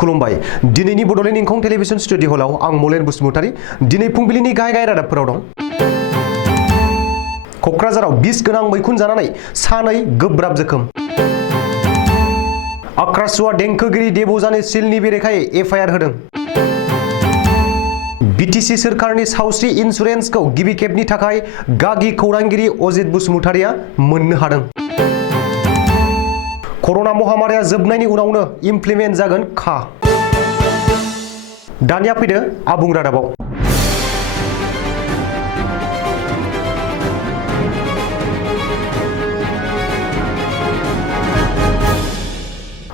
खुलुमबाय दिनैनि Bodoland इंखं television studio हलाव आं मलेन बसुमतारी दिनै फुंबिलिनि गाहाय रादाबफोराव दं। कक्राझाराव बिस गोनां मैखुन जानानै सानै गोब्राब जोखोम। आक्रासुवा देंखोगिरि देब'जानी सिलनि बेरेखायै एफआइआर होदों। बिटिसि सोरखारनि सावस्रि इन्सुरेन्सखौ गिबि खेबनि थाखाय गागि खौरांगिरि अजित बसुमतारीया मोननो हादों। कर'ना महामारिया जोबनायनि उनावनो इमप्लिमेन्ट जागोन खा। दानिया फैदो आबुं रादाबाव।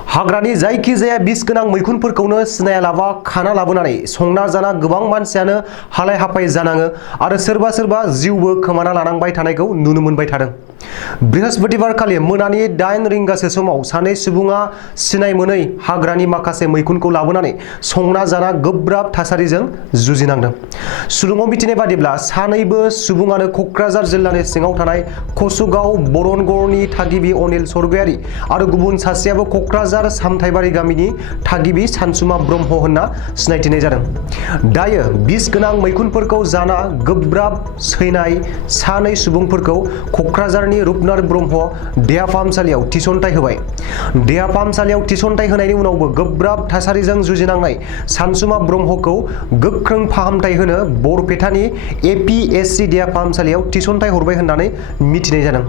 हाग्रानि जायखिजाया बिस गोनां मैखुनफोरखौनो सिनायालाबा खाना लाबोनानै संना जाना गोबां मानसियानो हालाय हाफाय जानाङो आरो सोरबा सोरबा जिउबो खोमाना लानांबाय थानायखौ नुनो मोनबाय थादों। बृहस्पतिबारखालि मोनानि 8 रिंगासो समाव सानै सुबुङा सिनाय मोनै हाग्रानि माखासे मैखुनखौ लाबोनानै संना जाना गोब्राब थासारिजों जुजिनांदों। सुलुङाव मिथिनाय बादिब्ला सानैबो सुबुङानो कक्राझार जिल्लानि सिङाव थानाय कसुगाव बरनगरनि थागिबि अनिल सरगयारी आरो गुबुन सासेयाबो कक्राझार सामथाइबारि गामिनि थागिबि सानसुमा ब्रह्म होनना सिनायथिनाय जादों। दायो बिस गोनां मैखुनफोरखौ जाना गोब्राब सैनाय सानै सुबुंफोरखौ कक्राझारनि रुपनाथ ब्रह्म देहा फाहामसालियाव थिसनथाय होबाय। देहा फाहामसालियाव थिसनथाय होनायनि उनावबो गोब्राब थासारिजों जुजिनांनाय सानसुमा ब्रह्मखौ गोख्रों फाहामथाय होनो बरपेटानि एपिएससि देहा फाहामसालियाव थिसनथाय हरबाय होननानै मिथिनाय जादों।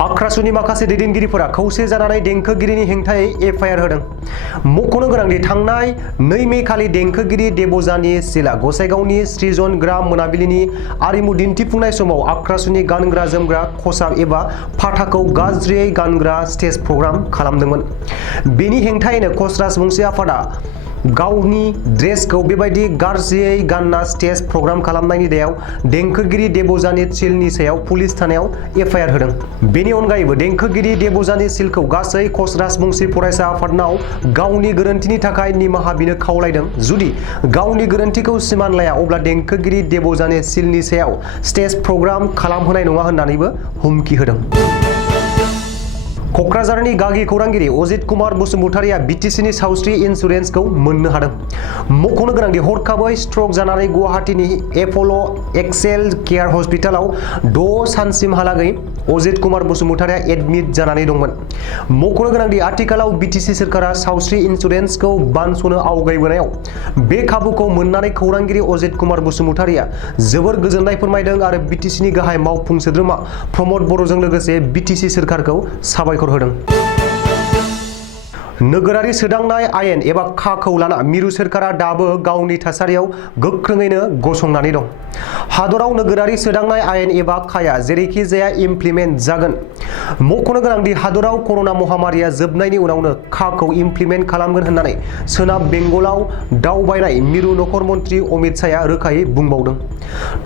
आक्रासुनि माखासे दैदेनगिरिफोरा खौसे जानानै देंखोगिरिनि हेंथायै एफआइआर होदों। मख'नो गोनांदि थांनाय 2 मे खालि देंखोगिरि देब'जानी सिला गसाइगावनि सृजन ग्राम मोनाबिलिनि आरिमु दिन्थिफुंनाय समाव आक्रासुनि गानग्रा जोमग्रा खसाब एबा फाथाखौ गाज्रियै गानग्रा स्टेज प्रग्राम खालामदोंमोन। बेनि हेंथायैनो कच राजबंसि आफादा गावनि ड्रेसखौ बेबायदि गाज्रियै गानना स्टेज प्रग्राम खालामनायनि दायाव देंखोगिरि देब'जानी सिलनि सायाव पुलिस थानायाव एफआइआर होदों। बेनि अनगायैबो देंखोगिरि देब'जानी सिलखौ गासै कच राजबंसि फरायसा आफादनाव गावनि गोरोन्थिनि थाखाय निमाहा बिनो खावलायदों। जुदि गावनि गोरोन्थिखौ सिमान लाया अब्ला देंखोगिरि देब'जानी सिलनि सायाव स्टेज प्रग्राम खालामहोनाय नङा होननानैबो हुमखि होदों। कक्राझारनि गागि खौरांगिरि अजित कुमार बसुमतारीया बिटिसिनि सावस्रि इन्सुरेन्सखौ मोननो हादों। मख'नो गोनांदि हरखाबै स्ट्रक जानानै गुवाहाटीनि एप'ल एक्सेल केयार हस्पिटालाव 6 सानसिमहालागै अजित कुमार बसुमतारीया एडमिट जानानै दंमोन। मख'नो गोनांदि आथिखालाव बिटिसि सोरखारा सावस्रि इन्सुरेन्सखौ बानस'नो आवगायबोनायाव बे खाबुखौ मोननानै खौरांगिरि अजित कुमार बसुमतारीया जोबोर गोजोननाय फोरमायदों आरो बिटिसिनि गाहाय मावफुं सोद्रोमा प्रमद बर'जों लोगोसे बिटिसि सोरखारखौ साबायखर होदों। नोगोरारि सोदांनाय आयेन एबा खाखौ लाना मिरु सोरखारा दाबो गावनि थासारियाव गोख्रोङैनो गसंनानै दं। हादराव नोगोरारि सोदांनाय आयेन एबा खाया जेरैखि जाया इमप्लिमेन्ट जागोन। मख'नो गोनांदि हादराव कर'ना महामारिया जोबनायनि उनावनो खाखौ इमप्लिमेन्ट खालामगोन होननानै सोनाब बेंगलाव दावबायनाय मिरु नखर मन्त्रि अमित शाहआ रोखायै बुंबावदों।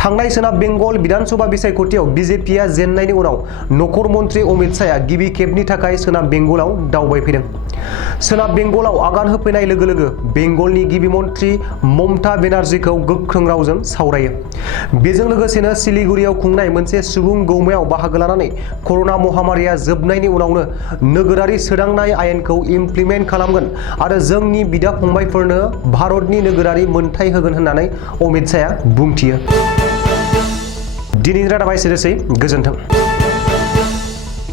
थांनाय सोनाब बेंगल बिधानसभा बिसायख'थियाव बिजेपिआ जेननायनि उनाव नखर मन्त्रि अमित शाहआ गिबि खेबनि थाखाय सोनाब बेंगलाव दावबायफैदों। सोनाब बेंगलाव आगान होफैनाय लोगो लोगो बेंगलनि गिबि मन्त्रि ममता बेनार्जीखौ गोख्रों रावजों सावरायो। बेजों लोगोसेनो सिलिगुरियाव खुंनाय मोनसे सुबुं गौमायाव बाहागो लानानै कर'ना महामारिया जोबनायनि उनावनो नोगोरारि सोदांनाय आयेनखौ इमप्लिमेन्ट खालामगोन आरो जोंनि बिदा फंबायफोरनो भारतनि नोगोरारि मोनथाय होगोन होननानै अमित शाहआ बुंथियो। दिनैनि रादाबा एसेनोसै, गोजोन्थों।